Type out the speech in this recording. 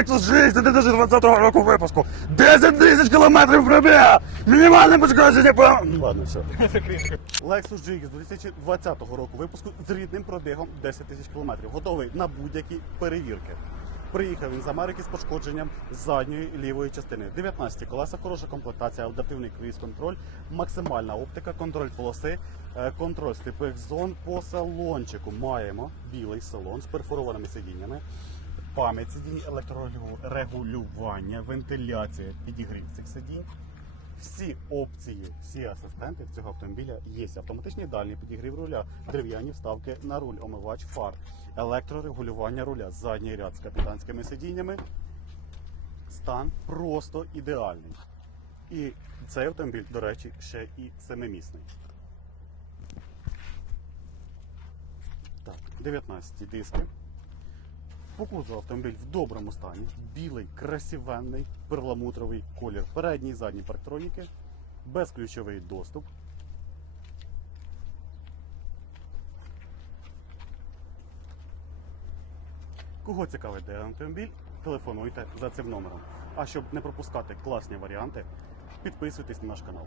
Lexus GX 2020 року випуску. 10 тисяч кілометрів пробіга. Мінімальне пошкодження по... Ладно, все. Lexus GX 2020 року випуску з рідним пробігом 10 тисяч кілометрів. Готовий на будь-які перевірки. Приїхав він з Америки з пошкодженням задньої лівої частини. 19 колеса, хороша комплектація, адаптивний круїз-контроль, максимальна оптика, контроль полоси, е, контроль сліпих зон по салончику. Маємо білий салон з перфорованими сидіннями, пам'ять сидінь, електрорегулювання, вентиляція, підігрів цих сидінь. Всі опції, всі асистенти цього автомобіля є. Автоматичний дальній підігрів руля, дерев'яні вставки на руль, омивач фар, електрорегулювання руля, задній ряд з капітанськими сидіннями. Стан просто ідеальний. І цей автомобіль, до речі, ще і семимісний. Так, 19 диски. По автомобіль в доброму стані. Білий, красивенний, перламутровий колір. Передній і задній парктроніки. Безключовий доступ. Кого цікавить даний автомобіль, телефонуйте за цим номером. А щоб не пропускати класні варіанти, підписуйтесь на наш канал.